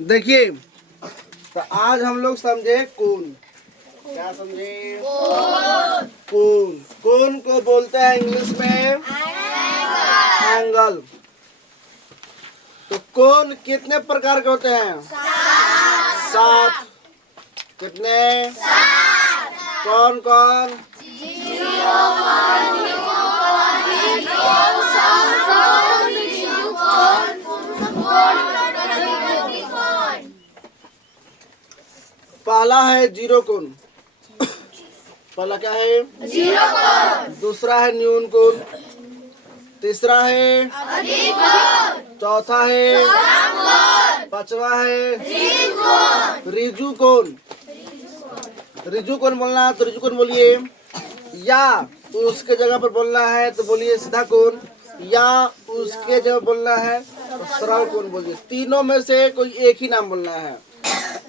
देखिए, तो आज हम लोग समझे कोण। क्या समझे? कोण। कोण को बोलते हैं इंग्लिश में एंगल। तो कोण कितने प्रकार के होते हैं? 7। कितने? कौन कौन? पहला है जीरो कोण। पहला क्या है? जीरो कोण। दूसरा है न्यून कोण। तीसरा है अधिक कोण। चौथा है पांचवा है रिजु कोण। रिजु कोण बोलना है तो रिजु कोण बोलिए, या उसके जगह पर बोलना है तो बोलिए सीधा कोण, या उसके जगह बोलना है तो सरल कोण बोलिए। तीनों में से कोई एक ही नाम बोलना है,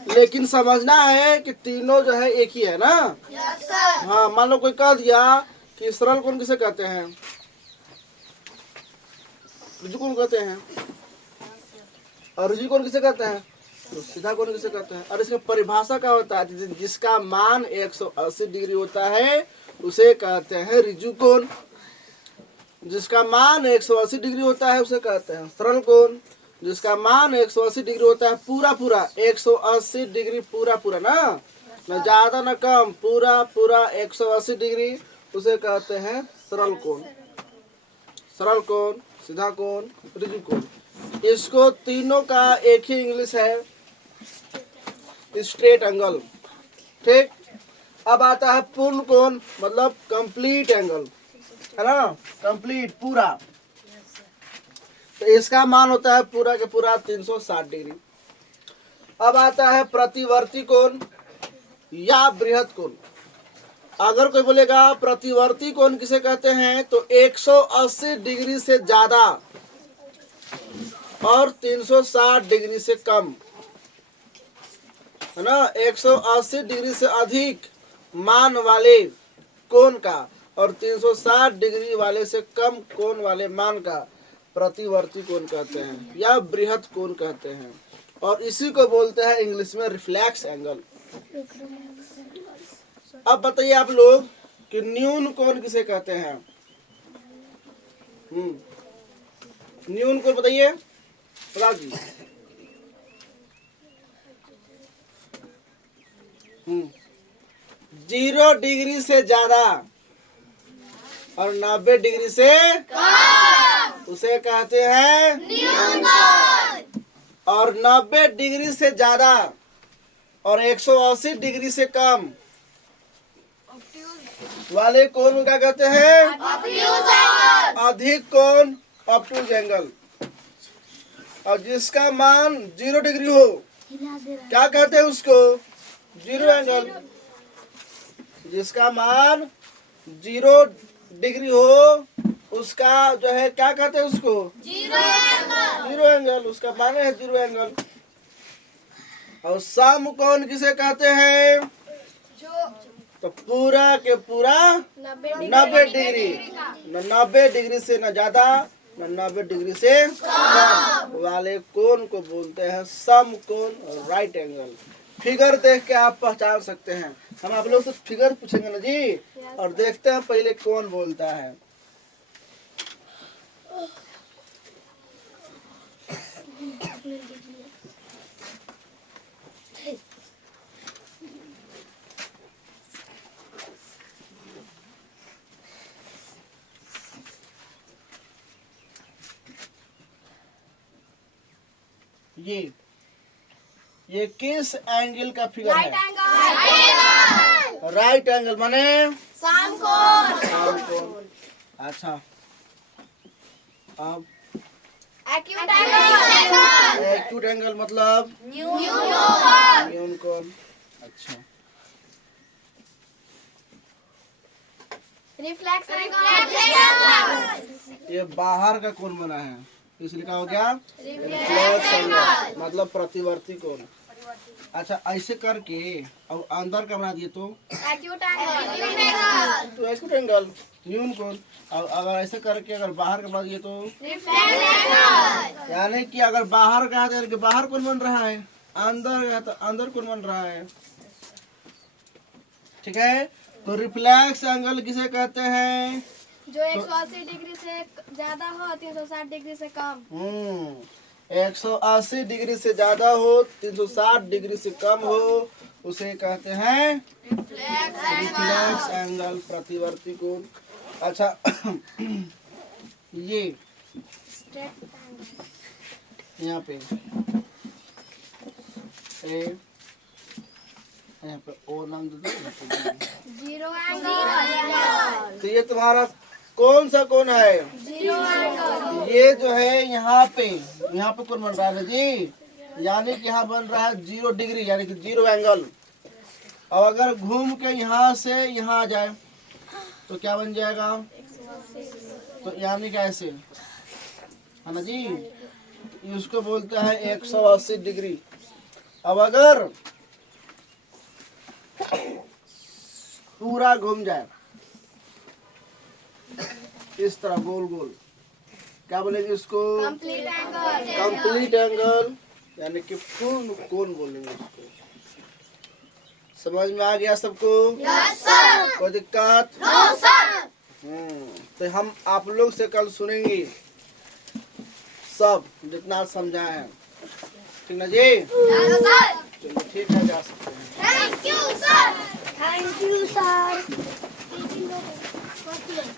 लेकिन समझना है कि तीनों जो है एक ही है ना। हाँ, मान लो कोई कह दिया कि सरल कोण किसे कहते हैं? रिजु कोण कहते हैं। और रिजु कोण किसे कहते हैं? तो सीधा कोण किसे कहते हैं? और इसकी परिभाषा क्या होता है? जिसका मान 180 डिग्री होता है उसे कहते हैं रिजु कोण। जिसका मान 180 डिग्री होता है उसे कहते हैं सरल कोण। जिसका मान 180 डिग्री होता है पूरा पूरा 180 डिग्री पूरा पूरा ना, न ज्यादा न कम, पूरा पूरा 180 डिग्री, उसे कहते हैं सरल कोण। सरल कोण, सीधा कोण, रिजु कोण। इसको तीनों का एक ही इंग्लिश है, स्ट्रेट एंगल। ठीक। अब आता है पूर्ण कोण, मतलब कंप्लीट एंगल, है ना, कंप्लीट पूरा। तो इसका मान होता है पूरा के पूरा 360 डिग्री। अब आता है प्रतिवर्ती कोण या बृहद कोण। अगर कोई बोलेगा प्रतिवर्ती कोण किसे कहते हैं, तो 180 डिग्री से ज्यादा और 360 डिग्री से कम, है ना, 180 डिग्री से अधिक मान वाले कोण का और 360 डिग्री वाले से कम कोण वाले मान का प्रतिवर्ती कोण कहते हैं या बृहद कोण कहते हैं। और इसी को बोलते हैं इंग्लिश में रिफ्लेक्स एंगल। अब बताइए आप लोग कि न्यून कोण किसे कहते हैं? न्यून कोण बताइए, बता जी। 0 डिग्री से ज्यादा और 90 डिग्री से कम उसे कहते हैं न्यून कोण। और 90 डिग्री से ज्यादा और 180 डिग्री से कम वाले कोण को क्या कहते हैं? अधिक कोण, ऑब्ट्यूज एंगल। और जिसका मान 0 डिग्री हो क्या कहते हैं उसको? Zero angle. जिसका मान 0 डिग्री हो उसका जो है क्या कहते हैं उसको? Zero angle. उसका माने है जीरो एंगल। और समकोण किसे कहते हैं? तो पूरा के पूरा 90 डिग्री, न 90 डिग्री से न ज्यादा न 90 डिग्री से कम वाले कोण को बोलते हैं समकोण, राइट एंगल। फिगर देख के आप पहचान सकते हैं। हम आप लोग से फिगर पूछेंगे ना जी, और देखते हैं पहले कौन बोलता है। ये किस एंगल का फिगर है? राइट एंगल माने समकोण। अच्छा, अब एक्यूट एंगल मतलब न्यून कोण। अच्छा, रिफ्लेक्स ये बाहर का कोण बना है, इसलिए क्या हो गया? रिफ्लेक्स एंगल मतलब प्रतिवर्ती कोण। अच्छा, ऐसे करके और अंदर का बना दिए तो एक्यूट एंगल, तो एक्यूट एंगल न्यून कोण। और अगर ऐसे करके अगर बाहर का बना दिए तो रिफ्लेक्स एंगल। यानी कि अगर बाहर का है तो बाहर कौन बन रहा है? अंदर गया तो अंदर कौन बन रहा है? ठीक है, तो रिफ्लेक्स एंगल किसे कहते हैं? जो 180 डिग्री से ज्यादा हो 360 डिग्री से कम। 180 डिग्री से ज्यादा हो 360 डिग्री से कम हो उसे कहते हैं रिफ्लेक्स एंगल, प्रतिवर्ती कोण। अच्छा ये यहाँ पे यहाँ पे ओ नाम दे दो। Zero angle. तो ये तुम्हारा कौन सा कोण है? Zero angle. ये जो है यहाँ पे कौन बन रहा है जी? यानी कि यहाँ बन रहा है 0 डिग्री, यानी कि 0 एंगल। अब अगर घूम के यहाँ से यहाँ आ जाए तो क्या बन जाएगा? तो यानी कि ऐसे है ना जी, इसको बोलते हैं 180 डिग्री। अब अगर पूरा घूम जाए इस तरह गोल गोल, क्या बोलेंगे इसको? Complete angle. कंप्लीट एंगल, यानी कि पूर्ण कोण बोलेंगे उसको। समझ में आ गया सबको? Yes sir. कोई दिक्कत? No sir. तो हम आप लोग से कल सुनेंगे सब जितना समझाए हैं, ठीक ना जी? Yes sir. चलो ठीक है, जा सकते हैं। Thank you sir. Thank you sir.